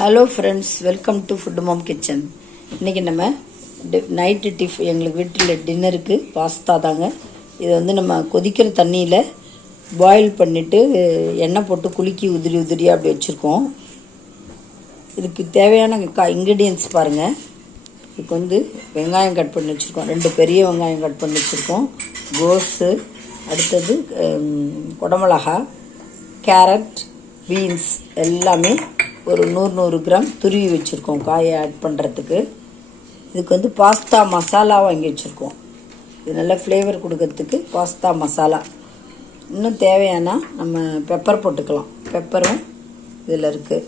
Hello friends welcome to food mom kitchen இன்றைக்கி நம்ம night டிஃப் எங்களுக்கு வீட்டில் டின்னருக்கு பாஸ்தா தாங்க. இது வந்து நம்ம கொதிக்கிற தண்ணியில் பாயில் பண்ணிவிட்டு எண்ணெய் போட்டு குலுக்கி உதிரி உதிரியாக அப்படி வச்சுருக்கோம். இதுக்கு தேவையான கா இன்க்ரீடியன்ஸ் பாருங்கள் இதுக்கு வந்து வெங்காயம் கட் பண்ணி வச்சுருக்கோம். ரெண்டு பெரிய வெங்காயம் கட் பண்ணி வச்சுருக்கோம். கோஸு அடுத்தது ஹம், குடமிளகா கேரட் பீன்ஸ் எல்லாமே ஒரு நூறு நூறு கிராம் துருவி வச்சுருக்கோம் காயை ஆட் பண்ணுறதுக்கு இதுக்கு வந்து பாஸ்தா மசாலா வாங்கி வச்சுருக்கோம். இது நல்லா ஃப்ளேவர் கொடுக்கறதுக்கு பாஸ்தா மசாலா. இன்னும் தேவையானா நம்ம பெப்பர் போட்டுக்கலாம். பெப்பரும் இதில் இருக்குது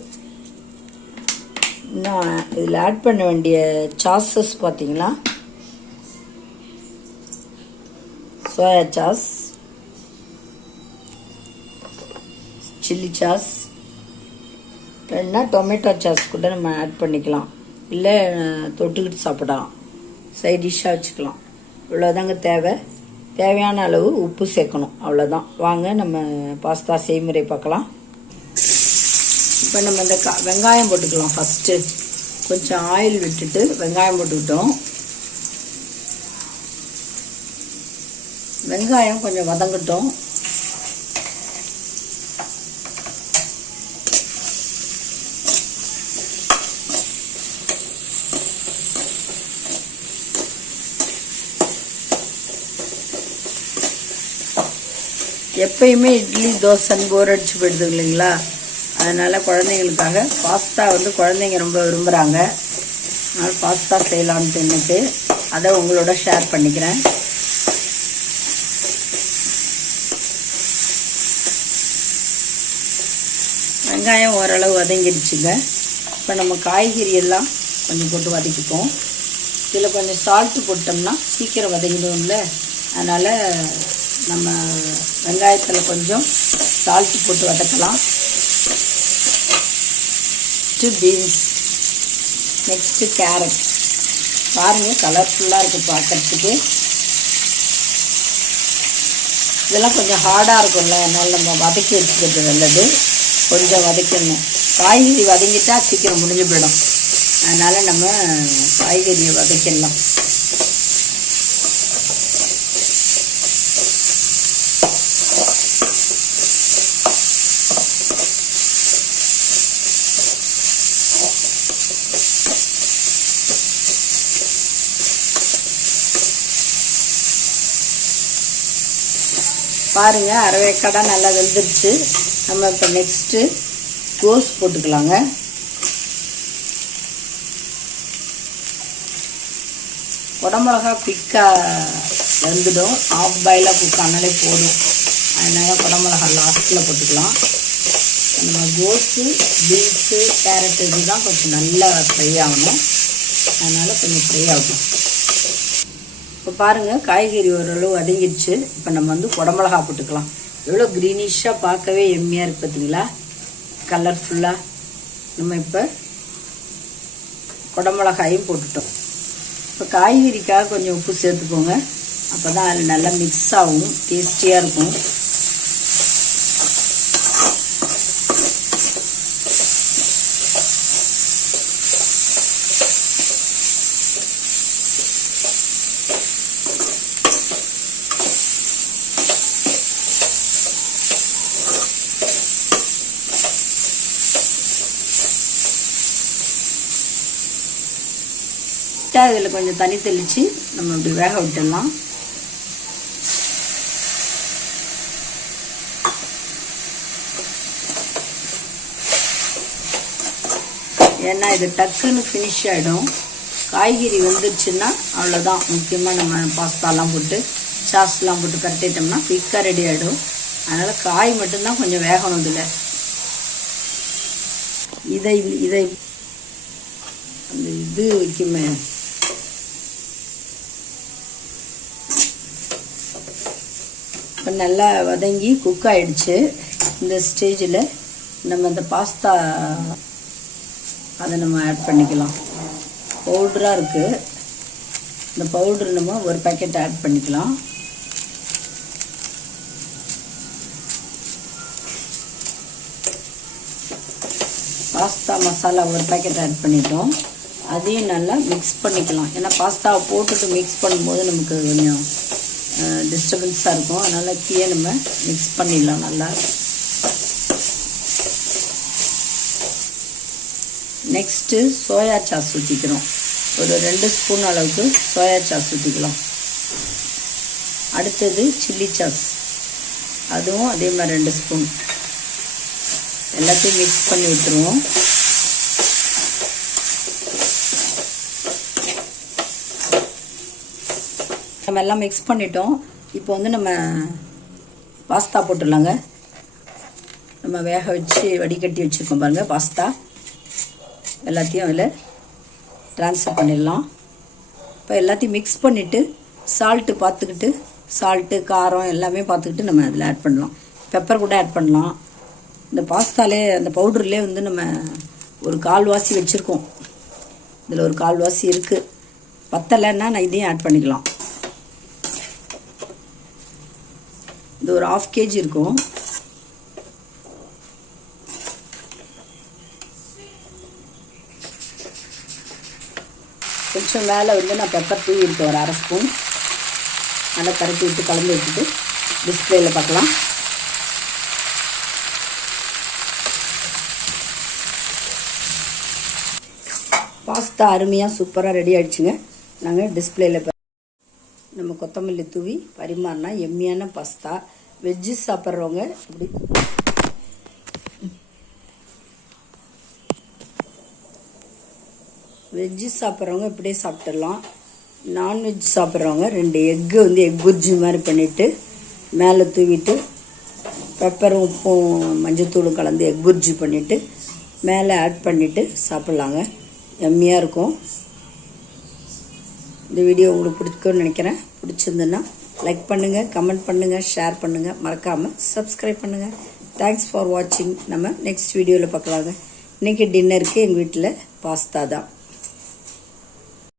இன்னும் இதில் ஆட் பண்ண வேண்டிய சாஸஸ் பார்த்தீங்கன்னா சோயா சாஸ் சில்லி சாஸ் வேணுன்னா டொமேட்டோ சாஸ் கூட நம்ம ஆட் பண்ணிக்கலாம். இல்லை தொட்டுக்கிட்டு சாப்பிடலாம். சைட் டிஷ்ஷாக வச்சுக்கலாம். இவ்வளோதாங்க தேவை. தேவையான அளவு உப்பு சேர்க்கணும். அவ்வளோதான் வாங்க நம்ம பாஸ்தா செய்முறை பார்க்கலாம். இப்போ நம்ம இந்த க வெங்காயம் போட்டுக்கலாம் ஃபஸ்ட்டு கொஞ்சம் ஆயில் விட்டுட்டு வெங்காயம் போட்டுக்கிட்டோம். வெங்காயம் கொஞ்சம் வதங்கட்டும். எப்பயுமே இட்லி தோசைன்னு போர் அடிச்சு போயிடுது இல்லைங்களா? அதனால் குழந்தைங்களுக்காக பாஸ்தா வந்து குழந்தைங்க ரொம்ப விரும்புகிறாங்க அதனால் பாஸ்தா செய்யலான்ட்டு இன்னைக்கு. அதை உங்களோட ஷேர் பண்ணிக்கிறேன். வெங்காயம் ஓரளவு வதங்கிடுச்சுங்க இப்போ நம்ம காய்கறி எல்லாம் கொஞ்சம் போட்டு வதக்கிப்போம். இதில் கொஞ்சம் சால்ட்டு போட்டோம்னா சீக்கிரம் வதங்கிடும்ல. அதனால் நம்ம வெங்காயத்தில் கொஞ்சம் சால்ட்டு போட்டு வதக்கலாம். நெக்ஸ்ட்டு பீன்ஸ் நெக்ஸ்ட்டு கேரட் பாருங்கள் கலர்ஃபுல்லாக இருக்குது பார்க்குறதுக்கு இதெல்லாம் கொஞ்சம் ஹார்டாக இருக்கும்ல அதனால் நம்ம வதக்கி வச்சுக்கிறது நல்லது. கொஞ்சம் வதக்கணும். காய்கறி வதங்கிட்டா சீக்கிரம் முடிஞ்சு போயிடும். அதனால் நம்ம காய்கறியை வதக்கிடலாம். பாருங்க அரவேக்காடா நல்லா வெந்துருச்சு நம்ம இப்போ நெக்ஸ்ட்டு கோஸ் போட்டுக்கலாங்க. குடமிளகா குயிக்காக வெந்துடும். ஆஃப் பாயிலாக குக் ஆனாலே போதும். அதனால் குடமிளகா லாஸ்ட்டில் போட்டுக்கலாம். நம்ம கோஸு பீன்ஸு கேரட் இதுதான் கொஞ்சம் நல்லா ஃப்ரை ஆகணும். அதனால் கொஞ்சம் ஃப்ரை ஆகும். இப்போ பாருங்கள் காய்கறி ஓரளவு வதங்கிடுச்சு இப்போ நம்ம வந்து குடமிளகா போட்டுக்கலாம். எவ்வளோ க்ரீனிஷாக பார்க்கவே எம்மியாக இருக்கு பார்த்தீங்களா கலர்ஃபுல்லாக நம்ம இப்போ குடமிளகாயும் போட்டுட்டோம். இப்போ காய்கறிக்காக கொஞ்சம் உப்பு சேர்த்துக்கோங்க. அப்போ தான் அது நல்லா மிக்ஸ் ஆகும் டேஸ்டியாக இருக்கும். இதில் கொஞ்சம் தண்ணி தெளித்து நம்ம இப்படி வேக விட்டுடலாம். ஏன்னா இது டக்குன்னு ஃபினிஷ் ஆகிடும் காய்கறி வந்துருச்சுன்னா அவ்வளோதான் முக்கியமாக நம்ம பாஸ்தாலாம் போட்டு சாஸ்லாம் போட்டு கட்டிட்டோம்னா குயிக்காக ரெடி ஆகிடும் அதனால் காய் மட்டும்தான் கொஞ்சம் வேகணும் இதில். இதை இதை அந்த இது வைக்குமே. இப்போ நல்லா வதங்கி குக் ஆகிடுச்சு இந்த ஸ்டேஜில் நம்ம இந்த பாஸ்தா அதை நம்ம ஆட் பண்ணிக்கலாம். பவுட்ராக இருக்குது இந்த பவுட்ரு நம்ம ஒரு பேக்கெட் ஆட் பண்ணிக்கலாம். பாஸ்தா மசாலா ஒரு பேக்கெட் ஆட் பண்ணிட்டோம். அதையும் நல்லா மிக்ஸ் பண்ணிக்கலாம். ஏன்னா பாஸ்தாவை போட்டுட்டு மிக்ஸ் பண்ணும்போது நமக்கு கொஞ்சம் டிஸ்டர்பன்ஸாக இருக்கும். அதனால் கீழே நம்ம மிக்ஸ் பண்ணிடலாம் நல்லா. நெக்ஸ்ட்டு சோயா சாஸ் ஊற்றிக்கிறோம் ஒரு ரெண்டு ஸ்பூன் அளவுக்கு சோயா சாஸ் ஊற்றிக்கலாம் அடுத்தது சில்லி சாஸ் அதுவும் அதே மாதிரி ரெண்டு ஸ்பூன் எல்லாத்தையும் மிக்ஸ் பண்ணி விட்டுருவோம் நம்ம எல்லாம் மிக்ஸ் பண்ணிட்டோம். இப்போ வந்து நம்ம பாஸ்தா போட்டுடலாங்க. நம்ம வேக வச்சு வடிகட்டி வச்சுருக்கோம் பாருங்கள் பாஸ்தா எல்லாத்தையும் அதில் ட்ரான்ஸ்ஃபர் பண்ணிடலாம். இப்போ எல்லாத்தையும் மிக்ஸ் பண்ணிவிட்டு சால்ட்டு பார்த்துக்கிட்டு சால்ட்டு காரம் எல்லாமே பார்த்துக்கிட்டு நம்ம அதில் ஆட் பண்ணலாம். பெப்பர் கூட ஆட் பண்ணலாம். இந்த பாஸ்தாலே அந்த பவுடர்லேயே வந்து நம்ம ஒரு கால்வாசி வச்சுருக்கோம். இதில் ஒரு கால்வாசி இருக்குது பத்தலைன்னா நான் இதையும் ஆட் பண்ணிக்கலாம். இது ஒரு ஆஃப் கேஜி இருக்கும். கொஞ்சம் மேலே வந்து நான் பெப்பர் தூவி இருக்கேன் ஒரு அரை ஸ்பூன் நல்லா கரைச்சி விட்டு கலந்து விட்டுட்டு டிஸ்பிளேயில் பார்க்கலாம். பாஸ்தா அருமையாக சூப்பராக ரெடி ஆகிடுச்சுங்க நாங்கள் டிஸ்பிளேயில் நம்ம கொத்தமல்லி தூவி பரிமாறினா எம்மியான பாஸ்தா வெஜ்ஜு சாப்பிட்றவங்க இப்படி. வெஜ்ஜு சாப்பிட்றவங்க இப்படியே சாப்பிட்டுடலாம். நான்வெஜ் சாப்பிட்றவங்க ரெண்டு எக்கு வந்து எக் குர்ஜி மாதிரி பண்ணிவிட்டு மேலே தூவிட்டு பெப்பரும் உப்பும் மஞ்சத்தூளும் கலந்து எக் குர்ஜி பண்ணிவிட்டு மேலே ஆட் பண்ணிவிட்டு சாப்பிட்லாங்க. எம்மியாக இருக்கும். இந்த வீடியோ உங்களுக்கு பிடிக்கும்னு நினைக்கிறேன். பிடிச்சிருந்துன்னா லைக் பண்ணுங்கள் கமெண்ட் பண்ணுங்கள் ஷேர் பண்ணுங்கள் மறக்காமல் சப்ஸ்கிரைப் பண்ணுங்கள் தேங்க்ஸ் ஃபார் வாட்சிங் நம்ம நெக்ஸ்ட் வீடியோவில் பார்க்கலாங்க. இன்றைக்கி டின்னருக்கு எங்கள் வீட்டில் பாஸ்தா தான்.